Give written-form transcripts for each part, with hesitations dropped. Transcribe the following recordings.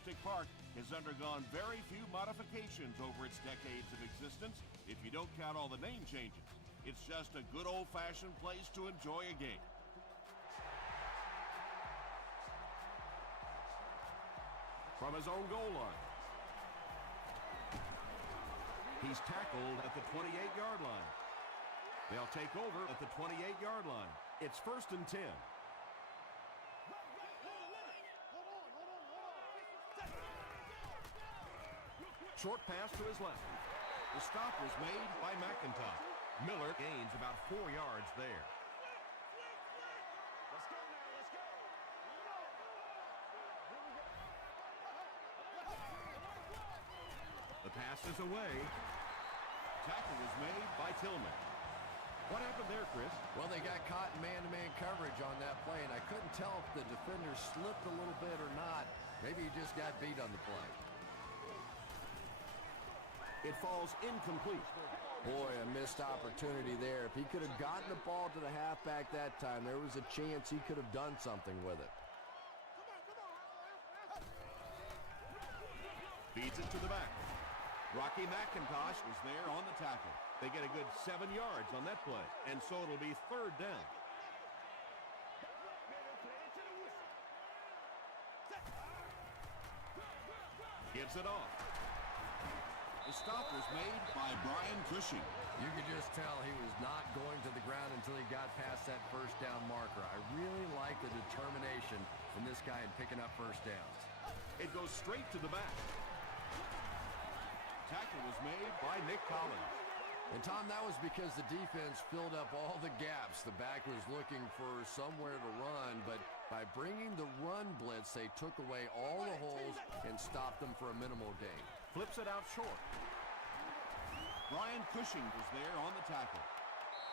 Candlestick Park has undergone very few modifications over its decades of existence, if you don't count all the name changes. It's just a good old-fashioned place to enjoy a game. From his own goal line. He's tackled at the 28-yard line. They'll take over at the 28-yard line. It's 1st and 10. Short pass to his left. The stop was made by McIntosh. Miller gains about 4 yards there. Let's go now, let's go. The pass is away. Tackle was made by Tillman. What happened there, Chris? Well, they got caught in man-to-man coverage on that play, and I couldn't tell if the defender slipped a little bit or not. Maybe he just got beat on the play. It falls incomplete. Boy, a missed opportunity there. If he could have gotten the ball to the halfback that time, there was a chance he could have done something with it. Feeds it to the back. Rocky McIntosh was there on the tackle. They get a good 7 yards on that play, and so it'll be 3rd down. Gives it off. The stop was made by Brian Cushing. You could just tell he was not going to the ground until he got past that 1st down marker. I really like the determination from this guy in picking up 1st downs. It goes straight to the back. Tackle was made by Nick Collins. And, Tom, that was because the defense filled up all the gaps. The back was looking for somewhere to run, but by bringing the run blitz, they took away all the holes and stopped them for a minimal gain. Flips it out short. Brian Cushing was there on the tackle.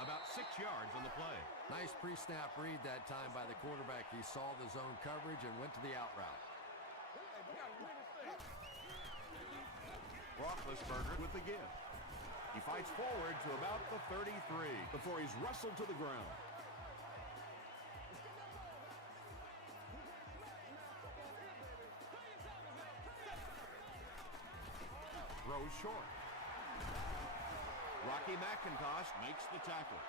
About 6 yards on the play. Nice pre-snap read that time by the quarterback. He saw the zone coverage and went to the out route. Roethlisberger with the give. He fights forward to about the 33 before he's wrestled to the ground. Throws short. Rocky McIntosh makes the tackle.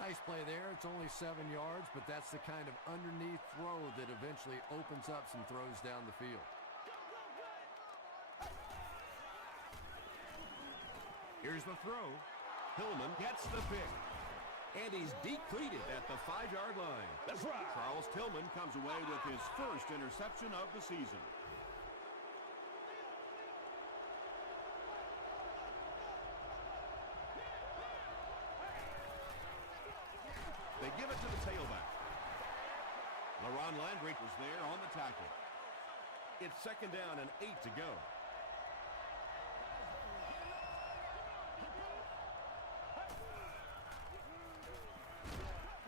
Nice play there. It's only 7 yards, but that's the kind of underneath throw that eventually opens up some throws down the field. Here's the throw. Hillman gets the pick. And he's decleated at the 5-yard line. That's right. Charles Tillman comes away with his first interception of the season. They give it to the tailback. LaRon Landry was there on the tackle. It's 2nd down and 8 to go.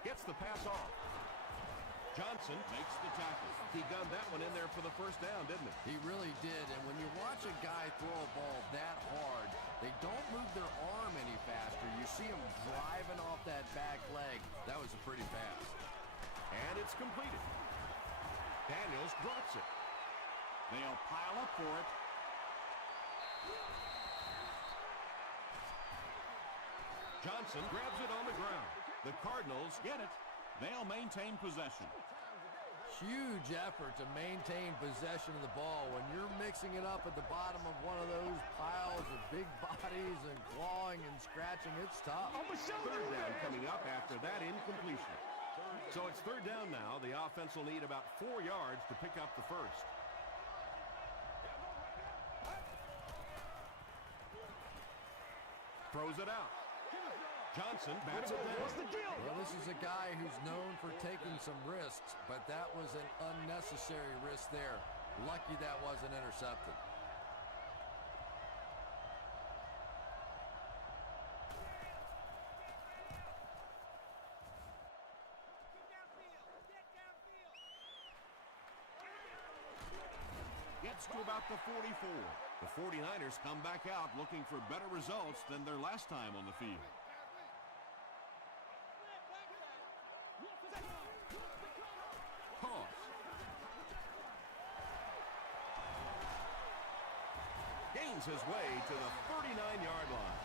Gets the pass off. Johnson makes the tackle. He gunned that one in there for the 1st down, didn't he? He really did, and when you watch a guy throw a ball that hard, they don't move their arm any faster. You see him driving off that back leg. That was a pretty pass. And it's completed. Daniels drops it. They'll pile up for it. Johnson grabs it on the ground. The Cardinals get it. They'll maintain possession. Huge effort to maintain possession of the ball. When you're mixing it up at the bottom of one of those piles of big bodies and clawing and scratching, it's tough. 3rd down coming up after that incompletion. So it's 3rd down now. The offense will need about 4 yards to pick up the 1st. Throws it out. Johnson bats it down. What's the deal? Well, this is a guy who's known for taking some risks, but that was an unnecessary risk there. Lucky that wasn't intercepted. Gets to about the 44. The 49ers come back out looking for better results than their last time on the field. Toss. wings his way to the 39-yard line.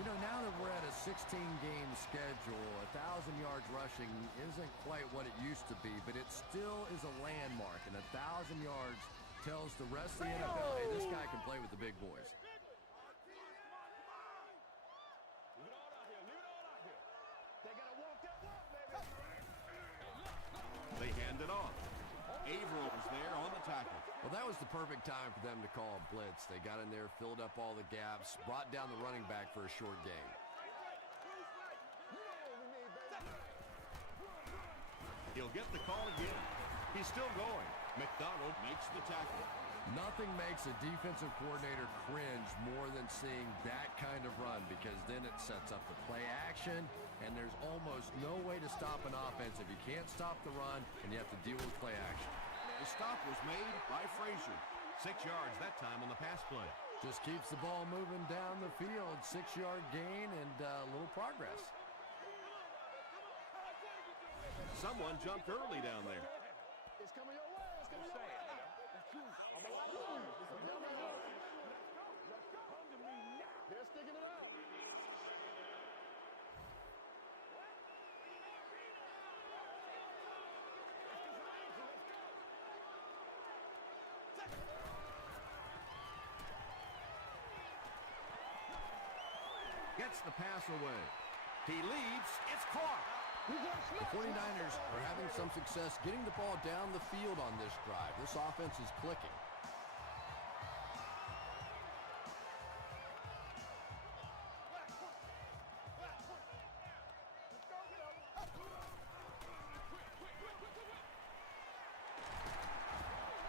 You know, now that we're at a 16-game schedule, 1,000 yards rushing isn't quite what it used to be, but it still is a landmark, and 1,000 yards tells the rest of the NFL, hey, this guy can play with the big boys. They hand it off. Averill was there on the tackle. Well, that was the perfect time for them to call a blitz. They got in there, filled up all the gaps, brought down the running back for a short gain. He'll get the call again. He's still going. McDonald makes the tackle. Nothing makes a defensive coordinator cringe more than seeing that kind of run, because then it sets up the play action, and there's almost no way to stop an offense if you can't stop the run and you have to deal with play action. The stop was made by Frazier. 6 yards that time on the pass play. Just keeps the ball moving down the field. 6-yard gain and a little progress. Someone jumped early down there. It's coming your way. It's coming your way. They're sticking it out. Gets the pass away. He leads. It's caught. The 49ers are having some success getting the ball down the field on this drive. This offense is clicking.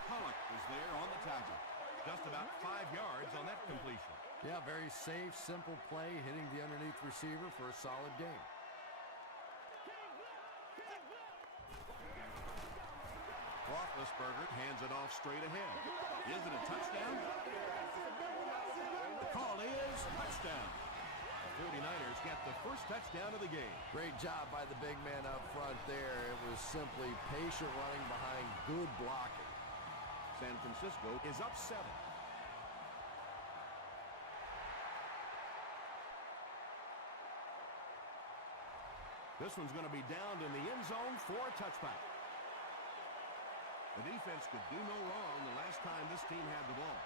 Pollock was there on the tackle. Just about 5 yards on that completion. Yeah, very safe, simple play, hitting the underneath receiver for a solid game. Roethlisberger hands it off straight ahead. Is it a touchdown? The call is touchdown. The 49ers get the first touchdown of the game. Great job by the big man up front there. It was simply patient running behind good blocking. San Francisco is up 7. This one's going to be downed in the end zone for a touchback. The defense could do no wrong the last time this team had the ball.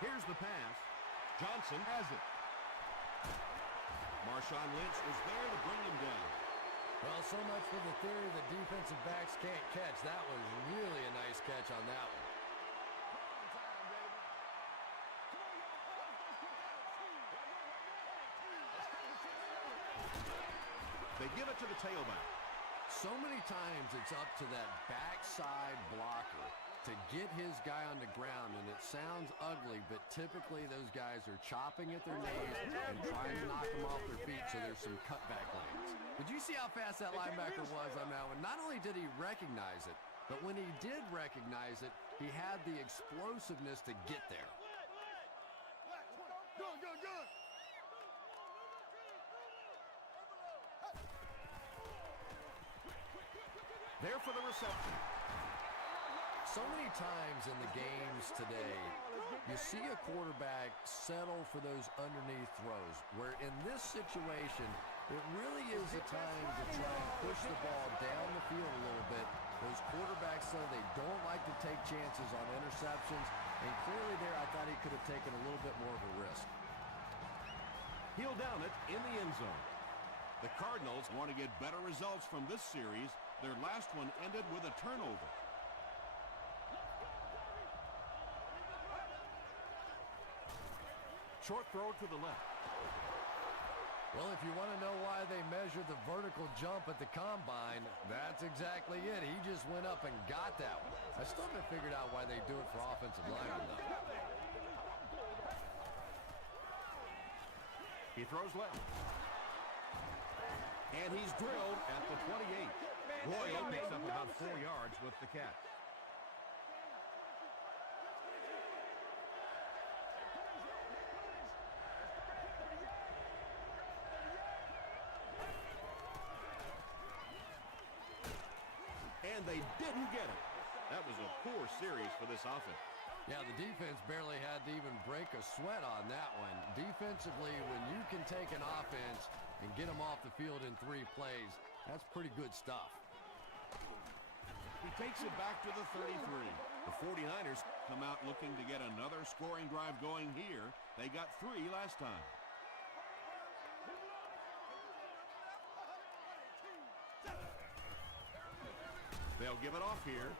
Here's the pass. Johnson has it. Marshawn Lynch was there to bring him down. Well, so much for the theory that defensive backs can't catch. That was really a nice catch on that one. They give it to the tailback. So many times it's up to that backside blocker to get his guy on the ground, and it sounds ugly, but typically those guys are chopping at their knees and trying to knock them off their feet, so there's some cutback lanes. Did you see how fast that linebacker was on that one? Not only did he recognize it, but when he did recognize it, he had the explosiveness to get there. Good. There for the reception. So many times in the games today, you see a quarterback settle for those underneath throws, where in this situation, it really is a time to try and push the ball down the field a little bit. Those quarterbacks, though, they don't like to take chances on interceptions, and clearly there I thought he could have taken a little bit more of a risk. He'll down it in the end zone. The Cardinals want to get better results from this series. Their last one ended with a turnover. Short throw to the left. Well, if you want to know why they measure the vertical jump at the combine, that's exactly it. He just went up and got that one. I still haven't figured out why they do it for offensive linemen, though. He throws left. And he's drilled at the 28. Royal picks up about 4 yards with the catch. And and they didn't get it. That was a poor series for this offense. Yeah, the defense barely had to even break a sweat on that one. Defensively, when you can take an offense and get them off the field in 3 plays, that's pretty good stuff. He takes it back to the 33. The 49ers come out looking to get another scoring drive going here. They got 3 last time. They'll give it off here.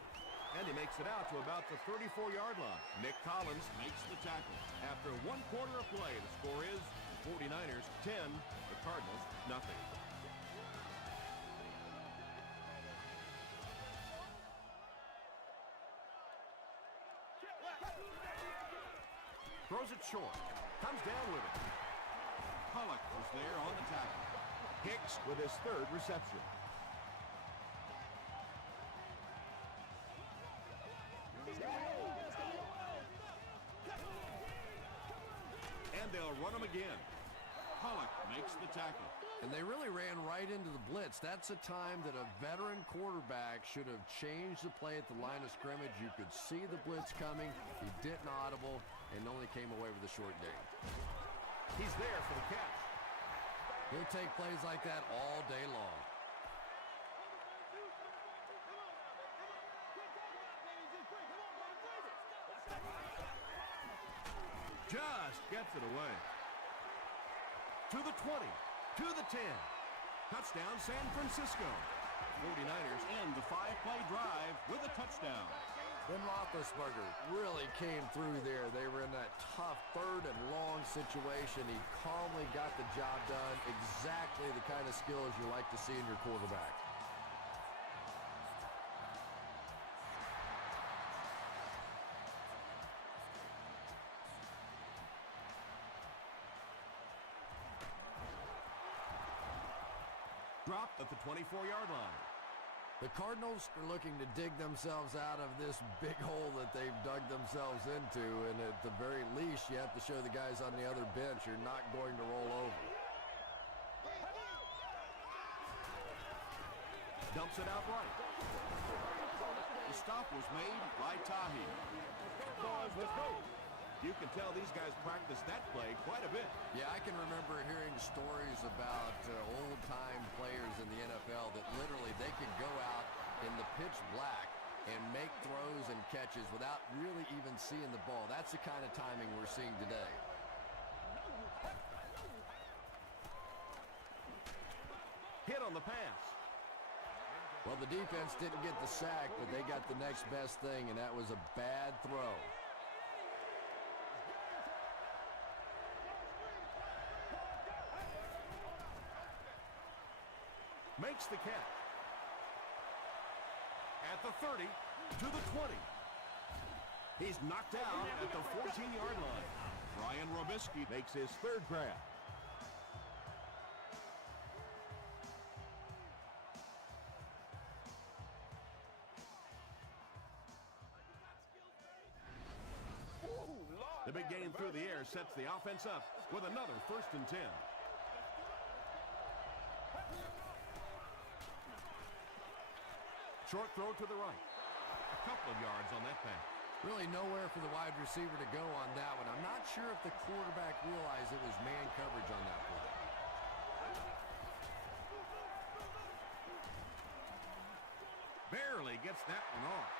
And he makes it out to about the 34-yard line. Nick Collins makes the tackle. After 1 quarter of play, the score is the 49ers 10, the Cardinals nothing. Throws it short. Comes down with it. Pollock was there on the tackle. Hicks with his 3rd reception. And they'll run him again. Pollock makes the tackle. And they really ran right into the blitz. That's a time that a veteran quarterback should have changed the play at the line of scrimmage. You could see the blitz coming. He didn't audible and only came away with a short gain. He's there for the catch. He'll take plays like that all day long. Just gets it away. To the 20, to the 10. Touchdown, San Francisco. 49ers end the 5-play drive with a touchdown. Ben Roethlisberger really came through there. They were in that tough 3rd and long situation. He calmly got the job done. Exactly the kind of skills you like to see in your quarterback. Dropped at the 24-yard line. The Cardinals are looking to dig themselves out of this big hole that they've dug themselves into, and at the very least, you have to show the guys on the other bench you're not going to roll over. Dumps it out right. The stop was made by Tahi. Let's go. You can tell these guys practice that play quite a bit. Yeah, I can remember hearing stories about old-time players in the NFL that literally they could go out in the pitch black and make throws and catches without really even seeing the ball. That's the kind of timing we're seeing today. Hit on the pass. Well, the defense didn't get the sack, but they got the next best thing, and that was a bad throw. Makes the catch. At the 30, to the 20. He's knocked out at the 14-yard line. Brian Robisky makes his 3rd grab. The big game through the air sets the offense up with another 1st and 10. Short throw to the right. A couple of yards on that pass. Really nowhere for the wide receiver to go on that one. I'm not sure if the quarterback realized it was man coverage on that play. Barely gets that one off.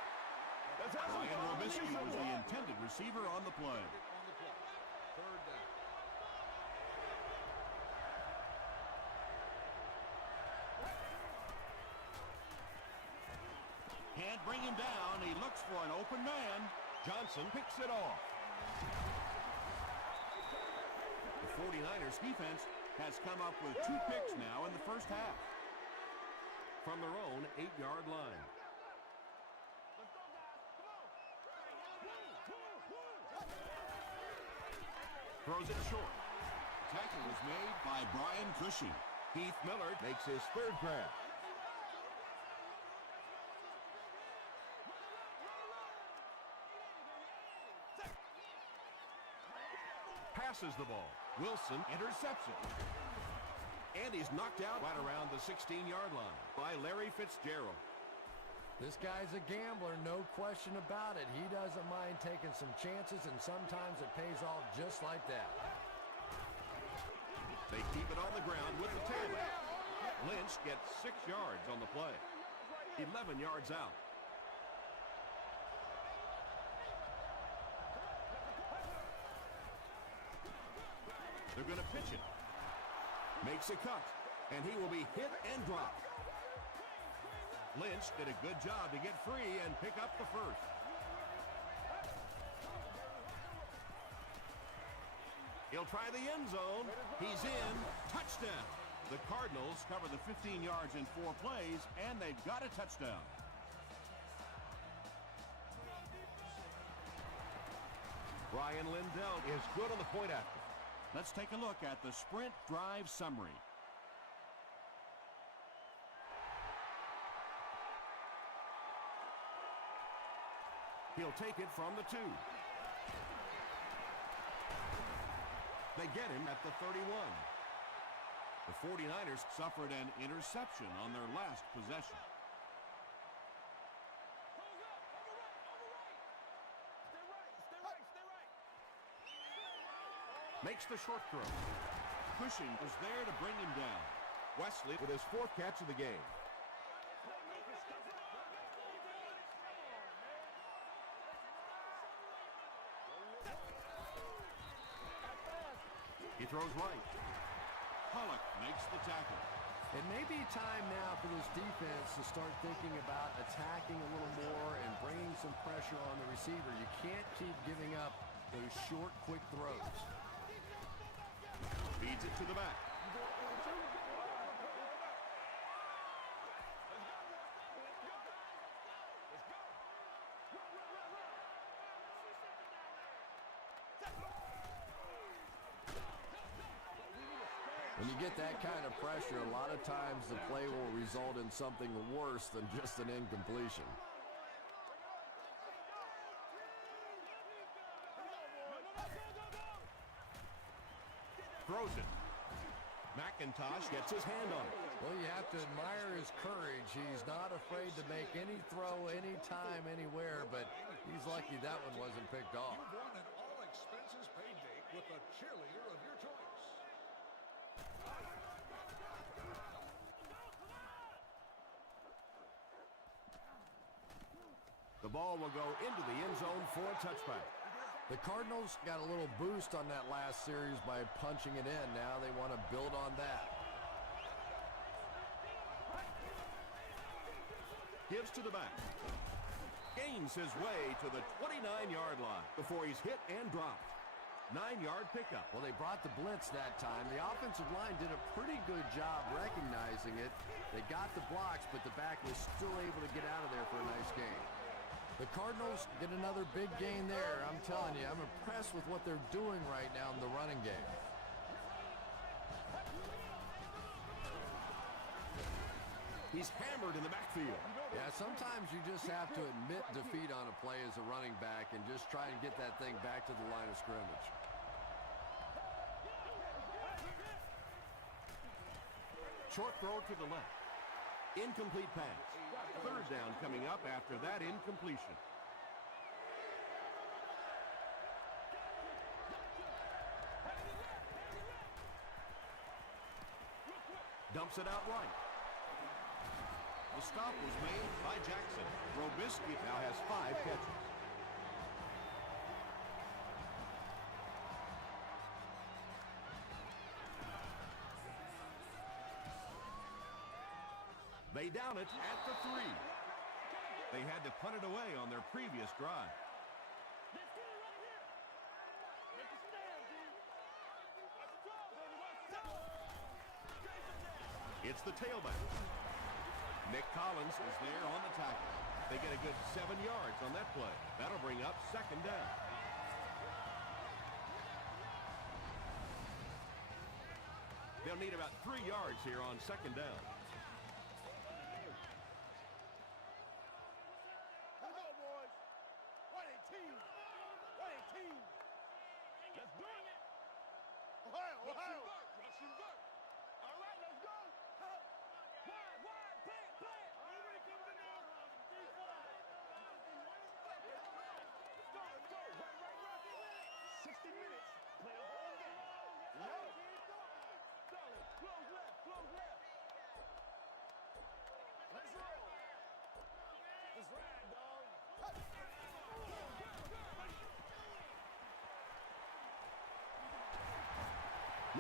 Brian Robisky was the intended receiver on the play. Can't bring him down. He looks for an open man. Johnson picks it off. The 49ers defense has come up with 2 picks now in the first half. From their own 8-yard line. Throws it short. Tackle was made by Brian Cushing. Heath Miller makes his 3rd grab. Passes the ball. Wilson intercepts it. And he's knocked out right around the 16-yard line by Larry Fitzgerald. This guy's a gambler, no question about it. He doesn't mind taking some chances, and sometimes it pays off just like that. They keep it on the ground with the tailback. Lynch gets 6 yards on the play. 11 yards out. They're going to pitch it. Makes a cut, and he will be hit and dropped. Lynch did a good job to get free and pick up the first. He'll try the end zone. He's in. Touchdown. The Cardinals cover the 15 yards in 4 plays, and they've got a touchdown. Brian Lindell is good on the point after. Let's take a look at the sprint drive summary. He'll take it from the 2. They get him at the 31. The 49ers suffered an interception on their last possession. Makes the short throw. Cushing was there to bring him down. Wesley with his 4th catch of the game. He throws right. Pollock makes the tackle. It may be time now for this defense to start thinking about attacking a little more and bringing some pressure on the receiver. You can't keep giving up those short, quick throws. Feeds it to the back. When you get that kind of pressure, a lot of times the play will result in something worse than just an incompletion. Throws it. McIntosh gets his hand on it. Well, you have to admire his courage. He's not afraid to make any throw, anytime, anywhere, but he's lucky that one wasn't picked off. You've won an all-expenses-paid date with a cheerleader of your choice. The ball will go into the end zone for a touchback. The Cardinals got a little boost on that last series by punching it in. Now they want to build on that. Gives to the back. Gains his way to the 29-yard line before he's hit and dropped. 9-yard pickup. Well, they brought the blitz that time. The offensive line did a pretty good job recognizing it. They got the blocks, but the back was still able to get out of there for a nice gain. The Cardinals get another big gain there. I'm telling you, I'm impressed with what they're doing right now in the running game. He's hammered in the backfield. Yeah, sometimes you just have to admit defeat on a play as a running back and just try and get that thing back to the line of scrimmage. Short throw to the left. Incomplete pass. 3rd down coming up after that incompletion. Dumps it out right. The stop was made by Jackson. Robisky now has 5 catches. They down it at the 3. They had to punt it away on their previous drive. It's the tailback. Nick Collins is there on the tackle. They get a good 7 yards on that play. That'll bring up 2nd down. They'll need about 3 yards here on 2nd down.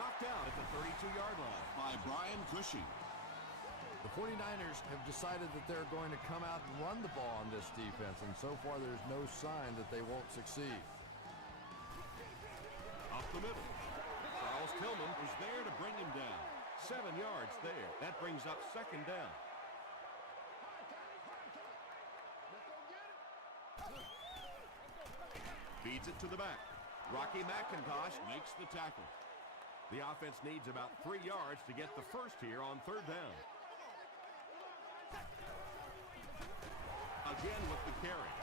knocked out at the 32-yard line by Brian Cushing. The 49ers have decided that they're going to come out and run the ball on this defense, and so far there's no sign that they won't succeed. Up the middle. Charles Tillman is there to bring him down. 7 yards there. That brings up second down. Feeds it to the back. Rocky McIntosh makes the tackle. The offense needs about 3 yards to get the first here on third down. Again with the carry.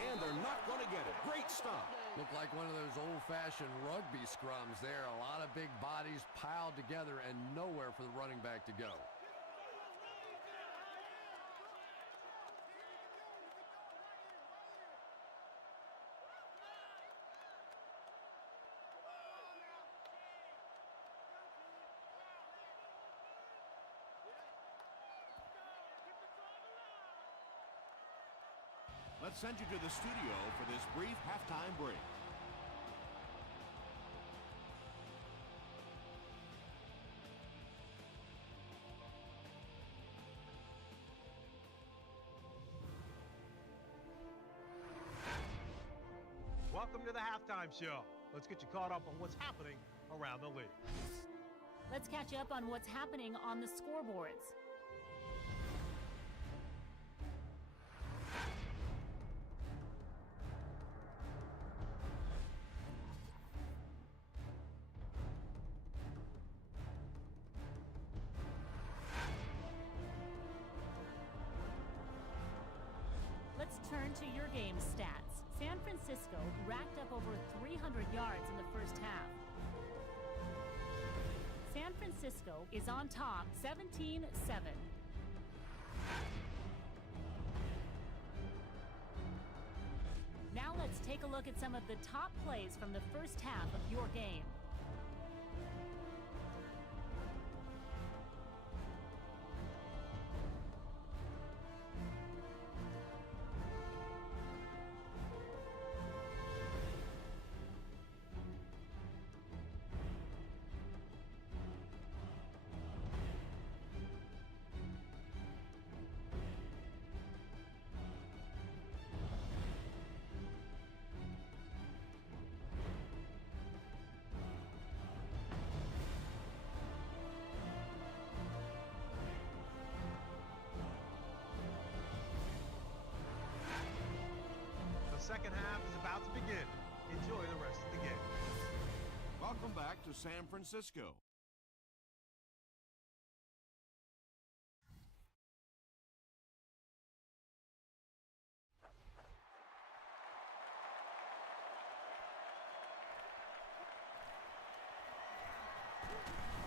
And they're not going to get it. Great stop. Looked like one of those old-fashioned rugby scrums there. A lot of big bodies piled together and nowhere for the running back to go. Let's send you to the studio for this brief halftime break. Welcome to the halftime show. Let's get you caught up on what's happening around the league. Let's catch up on what's happening on the scoreboards. Let's turn to your game stats. San Francisco racked up over 300 yards in the first half. San Francisco is on top, 17-7. Now let's take a look at some of the top plays from the first half of your game. The second half is about to begin. Enjoy the rest of the game. Welcome back to San Francisco.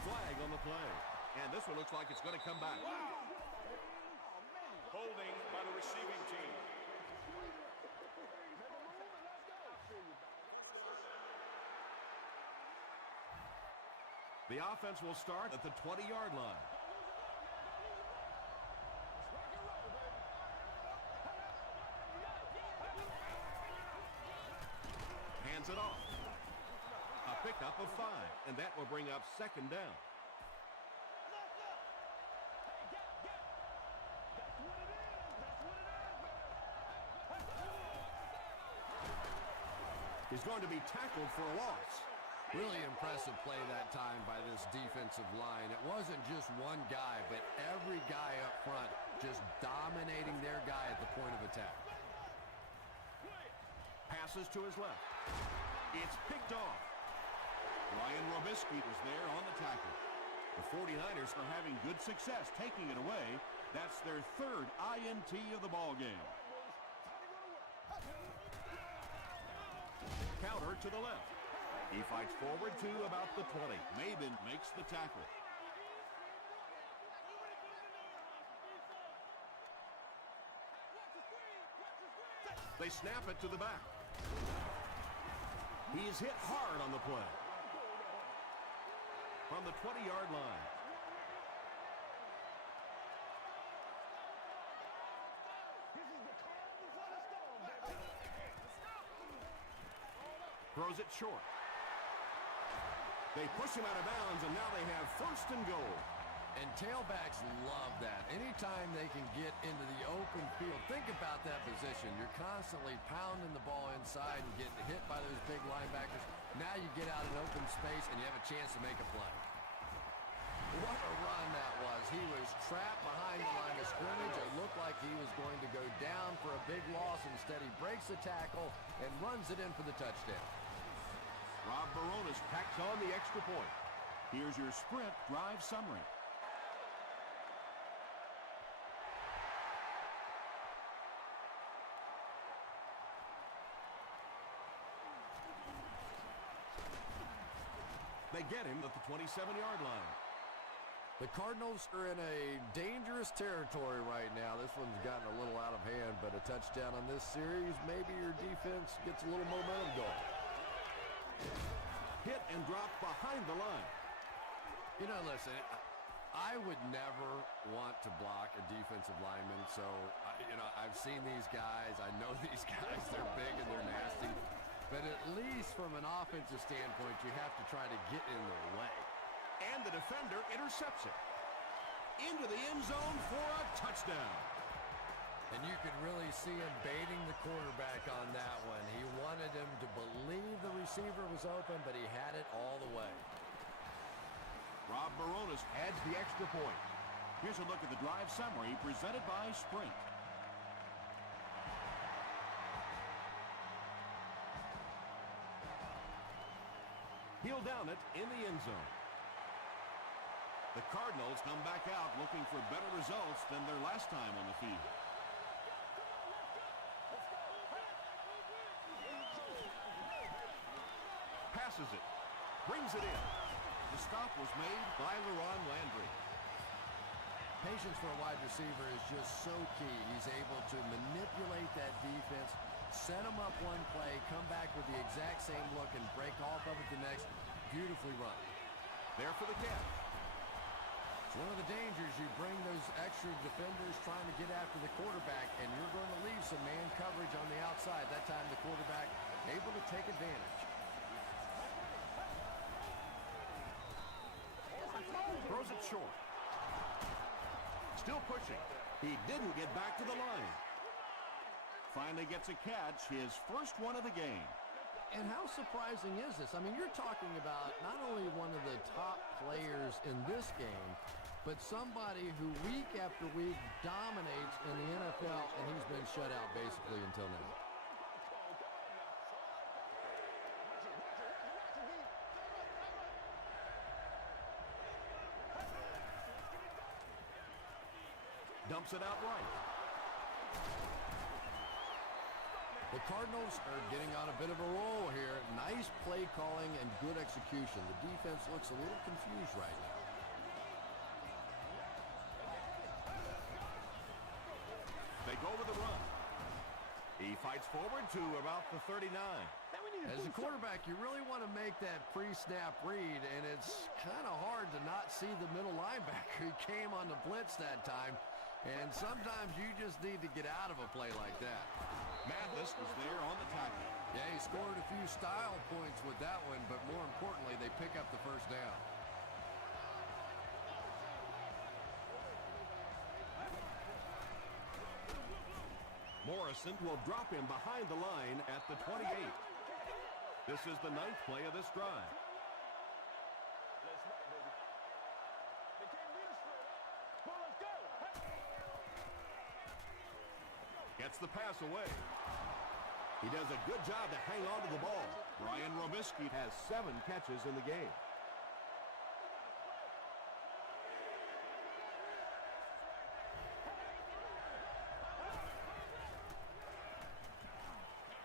Flag on the play. And this one looks like it's going to come back. Holding by the receiving team. The offense will start at the 20-yard line. Hands it off. A pickup of 5, and that will bring up second down. He's going to be tackled for a loss. Really impressive play that time by this defensive line. It wasn't just one guy, but every guy up front just dominating their guy at the point of attack. Passes to his left. It's picked off. Ryan Robisky was there on the tackle. The 49ers are having good success taking it away. That's their third INT of the ball game. Counter to the left. He fights forward to about the 20. Maben makes the tackle. They snap it to the back. He's hit hard on the play. From the 20-yard line. Throws it short. They push him out of bounds, and now they have first and goal. And tailbacks love that. Anytime they can get into the open field, think about that position. You're constantly pounding the ball inside and getting hit by those big linebackers. Now you get out in open space and you have a chance to make a play. What a run that was. He was trapped behind the line of scrimmage. It looked like he was going to go down for a big loss. Instead, he breaks the tackle and runs it in for the touchdown. Rob Baronis packs on the extra point. Here's your sprint drive summary. They get him at the 27-yard line. The Cardinals are in a dangerous territory right now. This one's gotten a little out of hand, but a touchdown on this series, maybe your defense gets a little momentum going. Hit and drop behind the line. You know, listen, I would never want to block a defensive lineman, so, I've seen these guys. I know these guys. They're big and they're nasty. But at least from an offensive standpoint, you have to try to get in their way. And the defender intercepts it. Into the end zone for a touchdown. And you could really see him baiting the quarterback on that one. He wanted him to believe the receiver was open, but he had it all the way. Rob Baronis adds the extra point. Here's a look at the drive summary presented by Sprint. He'll down it in the end zone. The Cardinals come back out looking for better results than their last time on the field. Passes it. Brings it in. The stop was made by LaRon Landry. Patience for a wide receiver is just so key. He's able to manipulate that defense, set them up one play, come back with the exact same look, and break off of it the next. Beautifully run. There for the catch. It's one of the dangers. You bring those extra defenders trying to get after the quarterback, and you're going to leave some man coverage on the outside. That time the quarterback able to take advantage. Throws it short. Still pushing. He didn't get back to the line. Finally gets a catch, his first one of the game. And how surprising is this? I mean, you're talking about not only one of the top players in this game, but somebody who week after week dominates in the NFL, and he's been shut out basically until now. Dumps it out right. The Cardinals are getting on a bit of a roll here. Nice play calling and good execution. The defense looks a little confused right now. They go with the run. He fights forward to about the 39. As a quarterback, you really want to make that pre-snap read, and it's kind of hard to not see the middle linebacker. He came on the blitz that time, and sometimes you just need to get out of a play like that. Mathis was there on the tackle. Yeah, he scored a few style points with that one, but more importantly, they pick up the first down. Morrison will drop him behind the line at the 28. This is the 9th play of this drive. Gets the pass away. He does a good job to hang on to the ball. Brian Robisky has 7 catches in the game.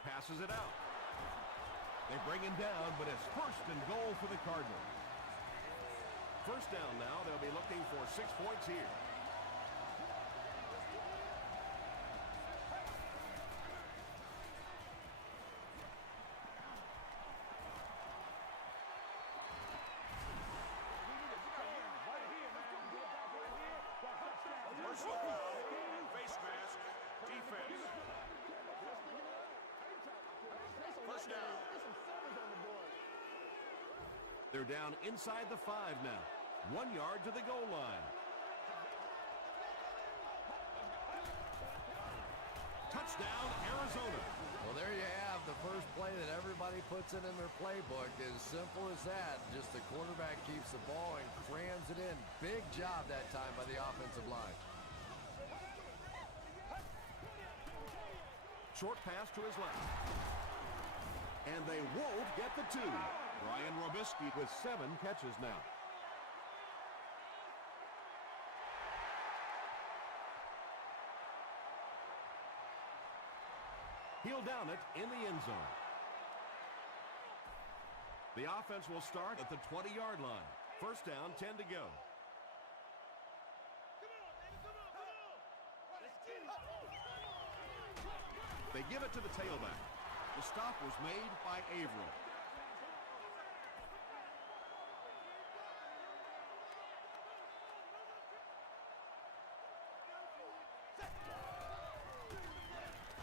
Passes it out. They bring him down, but it's first and goal for the Cardinals. First down now. They'll be looking for 6 points here. Face mask, defense. First down. They're down inside the 5 now. 1 yard to the goal line. Touchdown, Arizona. Well, there you have the first play that everybody puts in their playbook. As simple as that. Just the quarterback keeps the ball and crams it in. Big job that time by the offensive line. Short pass to his left. And they won't get the 2. Brian Robisky with 7 catches now. He'll down it in the end zone. The offense will start at the 20-yard line. First down, 10 to go. They give it to the tailback. The stop was made by Averill.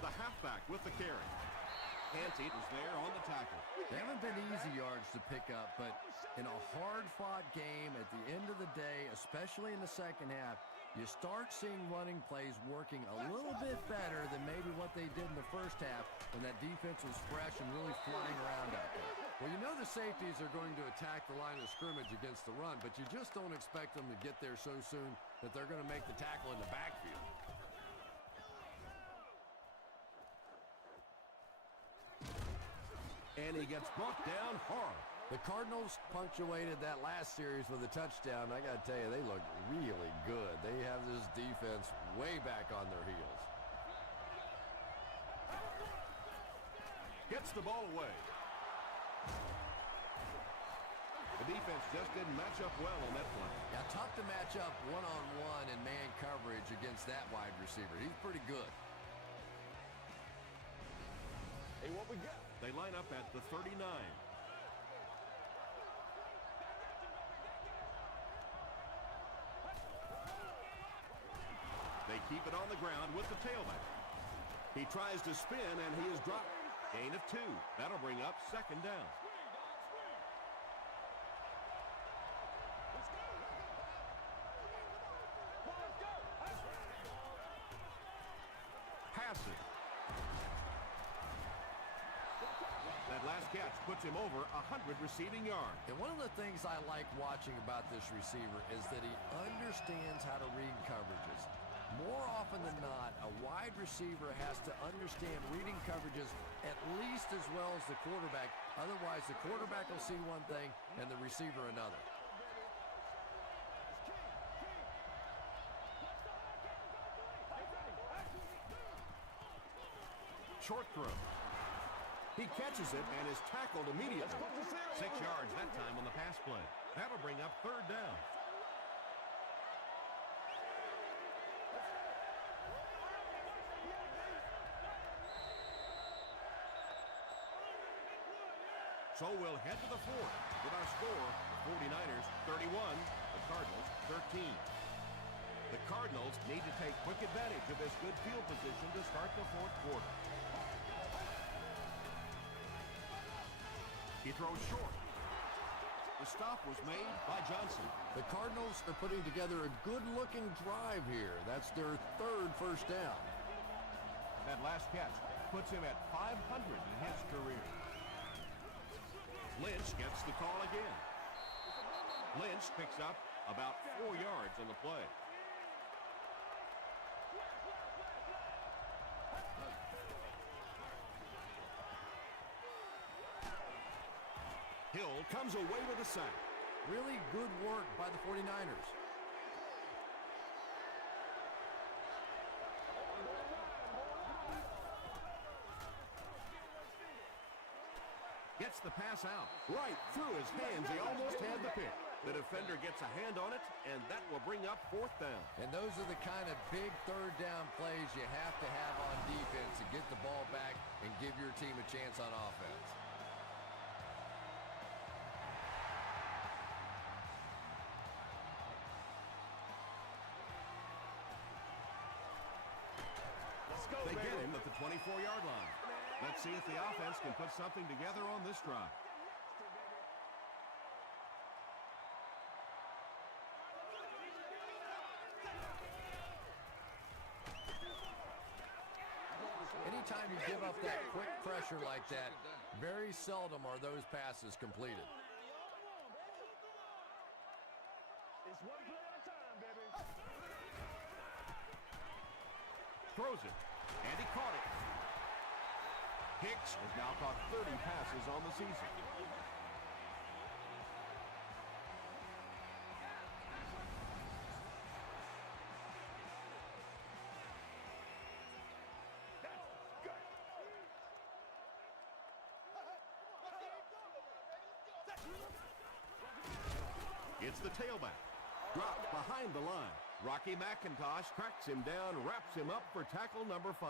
The halfback with the carry. Canty was there on the tackle. They haven't been easy yards to pick up, but in a hard-fought game at the end of the day, especially in the second half, you start seeing running plays working a little bit better than maybe what they did in the first half when that defense was fresh and really flying around out there. Well, you know the safeties are going to attack the line of scrimmage against the run, but you just don't expect them to get there so soon that they're going to make the tackle in the backfield. And he gets brought down hard. The Cardinals punctuated that last series with a touchdown. I got to tell you, they look really good. They have this defense way back on their heels. Gets the ball away. The defense just didn't match up well on that play. Yeah, tough to match up one-on-one in man coverage against that wide receiver. He's pretty good. Hey, what we got? They line up at the 39. They keep it on the ground with the tailback. He tries to spin, and he is dropped. Gain of 2. That'll bring up second down. Passing. That last catch puts him over 100 receiving yards. And one of the things I like watching about this receiver is that he understands how to read coverages. More often than not, a wide receiver has to understand reading coverages at least as well as the quarterback. Otherwise, the quarterback will see one thing and the receiver another. Short throw. He catches it and is tackled immediately. 6 yards that time on the pass play. That'll bring up third down. So we'll head to the fourth with our score, 49ers 31, the Cardinals 13. The Cardinals need to take quick advantage of this good field position to start the fourth quarter. He throws short. The stop was made by Johnson. The Cardinals are putting together a good-looking drive here. That's their third first down. That last catch puts him at 500 in his career. Lynch gets the call again. Lynch picks up about 4 yards on the play. Hill comes away with a sack. Really good work by the 49ers. Gets the pass out. Right through his hands. He almost had the pick. The defender gets a hand on it, and that will bring up fourth down. And those are the kind of big third down plays you have to have on defense to get the ball back and give your team a chance on offense. They get him at the 24-yard line. Let's see if the offense can put something together on this drive. anytime you give up that quick pressure like that, very seldom are those passes completed. It's one play at a time, baby. Throws it, and he caught it. Hicks has now caught 30 passes on the season. It's the tailback. Dropped behind the line. Rocky McIntosh cracks him down, wraps him up for tackle number 5.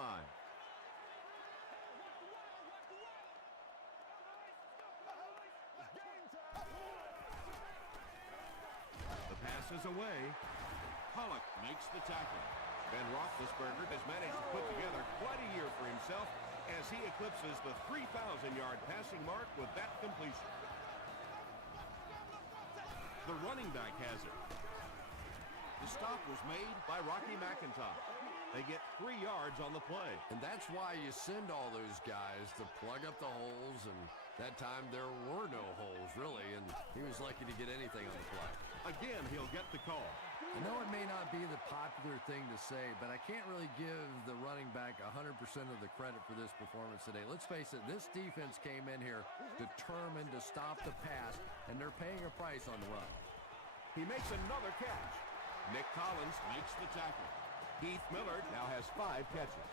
The pass is away. Pollock makes the tackle. Ben Roethlisberger has managed to put together quite a year for himself as he eclipses the 3,000-yard passing mark with that completion. The running back has it. The stop was made by Rocky McIntosh. They get 3 yards on the play. And that's why you send all those guys to plug up the holes, and that time there were no holes, really, and he was lucky to get anything on the play. Again, he'll get the call. I know it may not be the popular thing to say, but I can't really give the running back 100% of the credit for this performance today. Let's face it, this defense came in here determined to stop the pass, and they're paying a price on the run. He makes another catch. Nick Collins makes the tackle. Heath Millard now has 5 catches.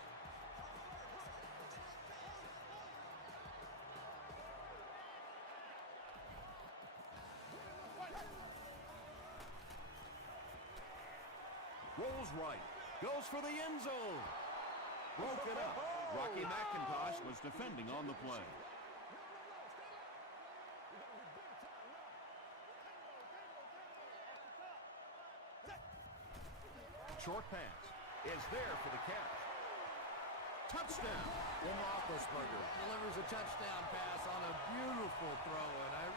Rolls right. Goes for the end zone. Broken up. Rocky McIntosh was defending on the play. Short pass is there for the catch. Touchdown. Ben Roethlisberger delivers a touchdown pass on a beautiful throw, and I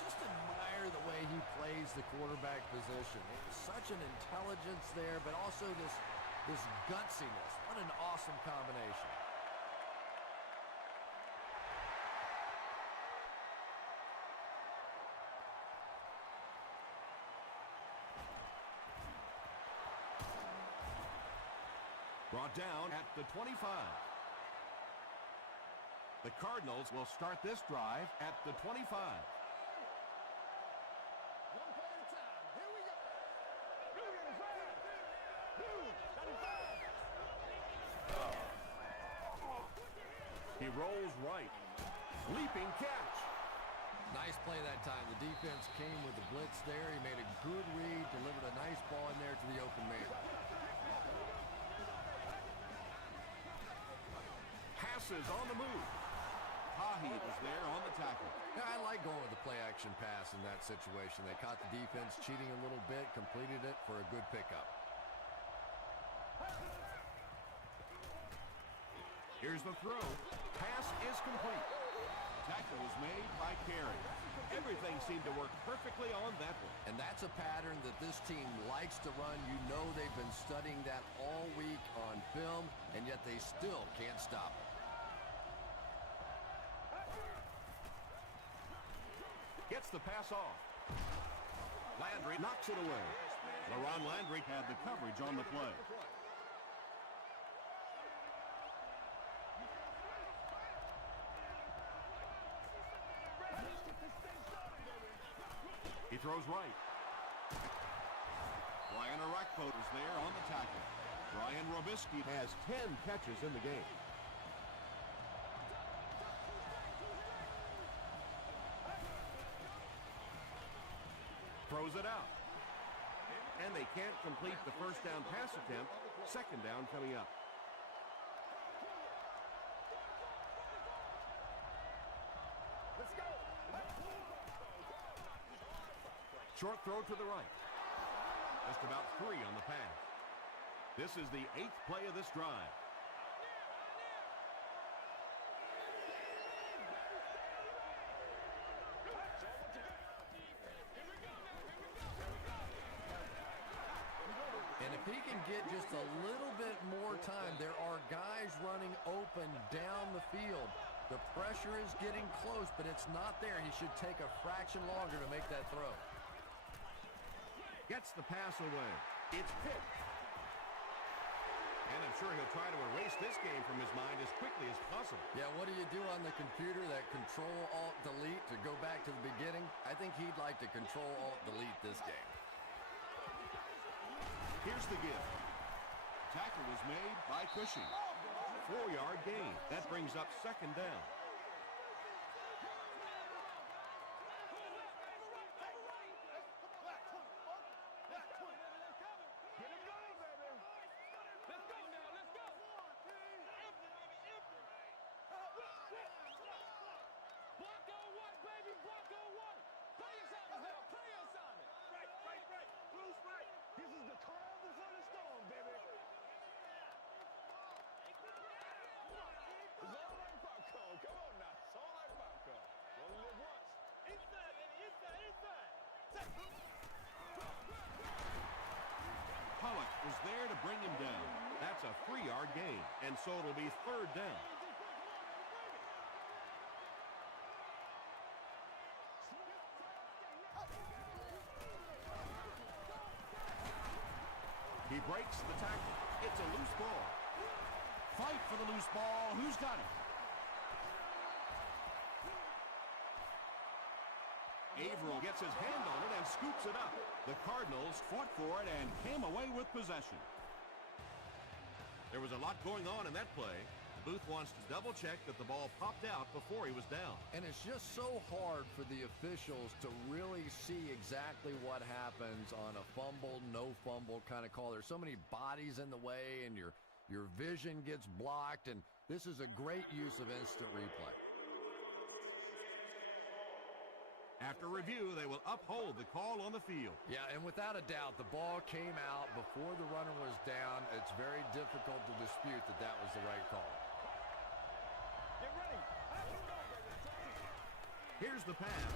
just admire the way he plays the quarterback position. Such an intelligence there, but also this gutsiness. What an awesome combination. Brought down at the 25. The Cardinals will start this drive at the 25. One play at a time. Here we go. He rolls right. Leaping catch. Nice play that time. The defense came with the blitz there. He made a good read, delivered a nice ball in there to the open man. Passes on the move. Tahi was there on the tackle. Yeah, I like going with the play-action pass in that situation. They caught the defense cheating a little bit, completed it for a good pickup. Here's the throw. Pass is complete. Tackle was made by Carey. Everything seemed to work perfectly on that one. And that's a pattern that this team likes to run. You know they've been studying that all week on film, and yet they still can't stop it. Gets the pass off. Landry knocks it away. LaRon Landry had the coverage on the play. He throws right. Brian Orakpo is there on the tackle. Brian Robisky has 10 catches in the game. Throws it out. And they can't complete the first down pass attempt. Second down coming up. Let's go. Short throw to the right. Just about 3 on the pass. This is the 8th play of this drive. And if If he can get just a little bit more time, there are guys running open down the field. The pressure is getting close, but it's not there. He should take a fraction longer to make that throw. Gets the pass away. It's picked. And I'm sure he'll try to erase this game from his mind as quickly as possible. Yeah, what do you do on the computer? That Control-Alt-Delete to go back to the beginning? I think he'd like to Control-Alt-Delete this game. Here's the give. Tackle was made by Cushing. 4-yard gain. That brings up second down. Pollock was there to bring him down. That's a 3-yard gain, and so it'll be third down. He breaks the tackle. It's a loose ball. Fight for the loose ball. Who's got it? Averill gets his hand on it and scoops it up. The Cardinals fought for it and came away with possession. There was a lot going on in that play. Booth wants to double-check that the ball popped out before he was down. And it's just so hard for the officials to really see exactly what happens on a fumble, no fumble kind of call. There's so many bodies in the way, and your vision gets blocked, and this is a great use of instant replay. After review, they will uphold the call on the field. Yeah, and without a doubt, the ball came out before the runner was down. It's very difficult to dispute that that was the right call. Get ready. Here's the pass.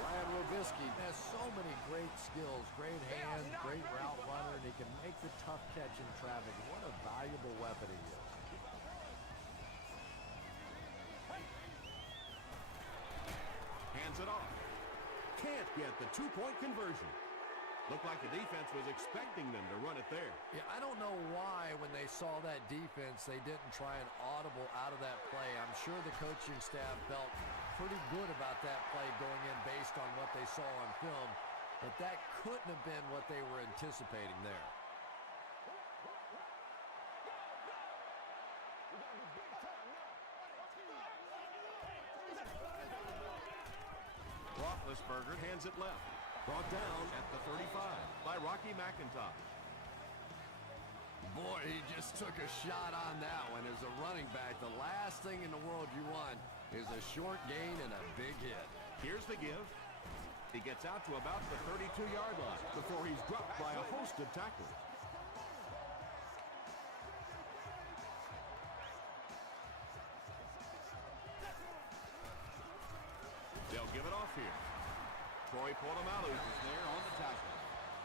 Brian Robisky has so many great skills, great hands, great route runner, and he can make the tough catch in traffic. What a valuable weapon he is. Hands it off. Can't get the two-point conversion. Looked like the defense was expecting them to run it there. Yeah, I don't know why when they saw that defense, they didn't try an audible out of that play. I'm sure the coaching staff felt pretty good about that play going in based on what they saw on film, but that couldn't have been what they were anticipating there. Roethlisberger hands it left. Brought down at the 35 by Rocky McIntosh. Boy, he just took a shot on that one. As a running back, the last thing in the world you want is a short gain and a big hit. Here's the give. He gets out to about the 32-yard line before he's dropped by a host of tacklers. They'll give it off here. Troy Polamalu is there on the tackle.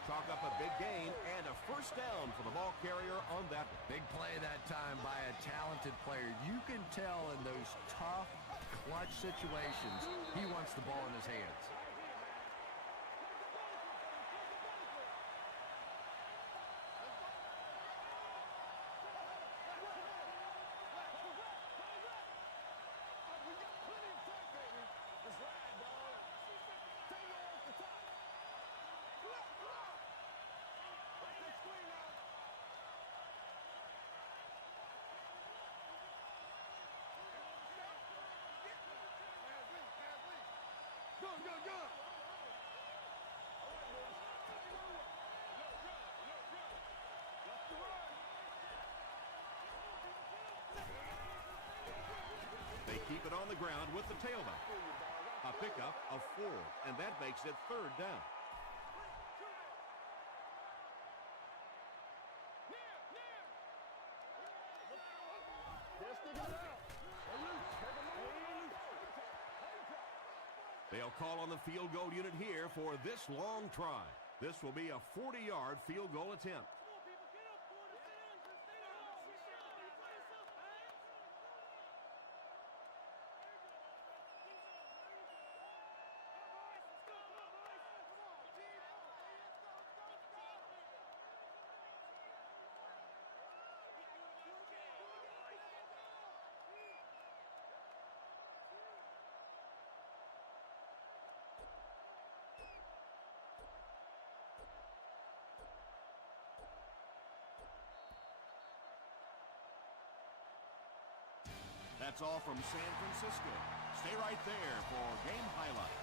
Chalk up a big gain and a first down for the ball carrier on that. Big play that time by a talented player. You can tell in those tough, clutch situations, he wants the ball in his hands. They keep it on the ground with the tailback. A pickup of 4, and that makes it third down. They'll call on the field goal unit here for this long try. This will be a 40-yard field goal attempt. That's all from San Francisco. Stay right there for game highlights.